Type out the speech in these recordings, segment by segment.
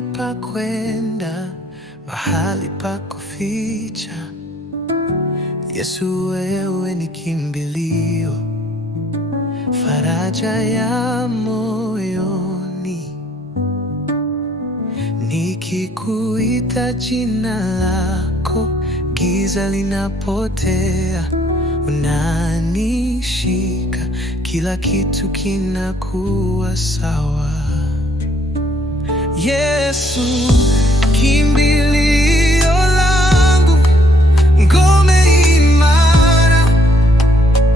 mahali pa kwenda, mahali pa kuficha. Yesu, wewe ni kimbilio, faraja ya moyoni. Nikikuita jina lako, giza linapotea. Unanishika, kila kitu kinakuwa sawa. Yesu, kimbilio langu, ngome imara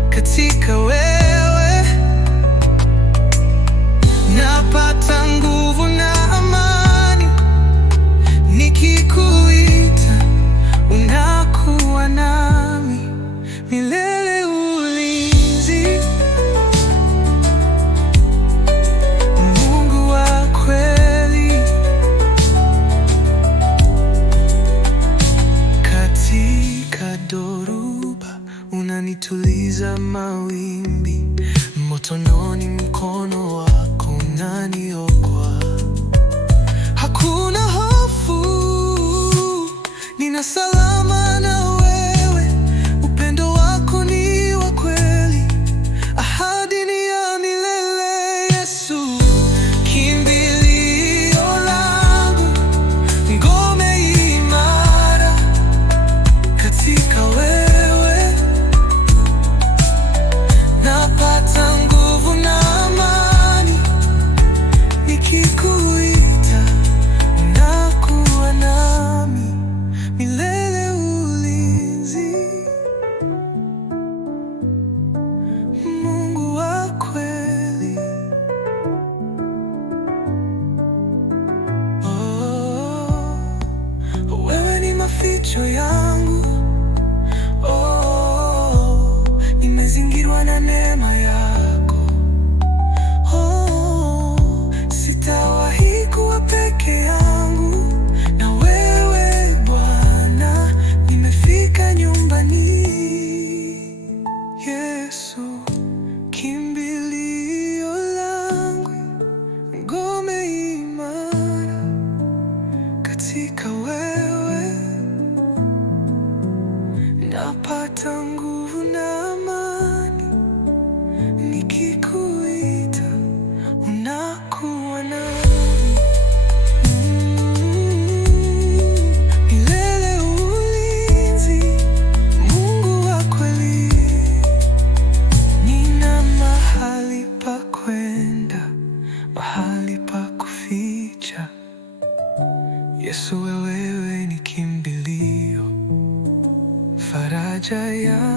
katika wewe. Napata nguvu na amani, nikikuita unakuwa nami milele. Ulinzi, Mungu wa kweli, katika dhoruba unanituliza mawimbi, motononi mkono wako unaniokoa. Hakuna hofu, nina salama na wewe, upendo wako ni wa kweli, ahadi ni ya milele. Yesu, kimbilio langu, ngome imara katika wewe. Napata nguvu na amani, nikikuita unakuwa nami milele. Ulinzi, Mungu wa kweli. Wewe ni maficho yangu, nimezingirwa na neema yako. Sitawahi kuwa peke yangu, na wewe Bwana nimefika nyumbani. Yesu, kimbilio langu, ngome imara katika wewe. Napata nguvu na amani, nikikuita unakuwa nami milele. Ulinzi, Mungu wa kweli, nina mahali pa kwenda, mahali pa kuficha. Yesu, wewe ni kimbilio, faraja ya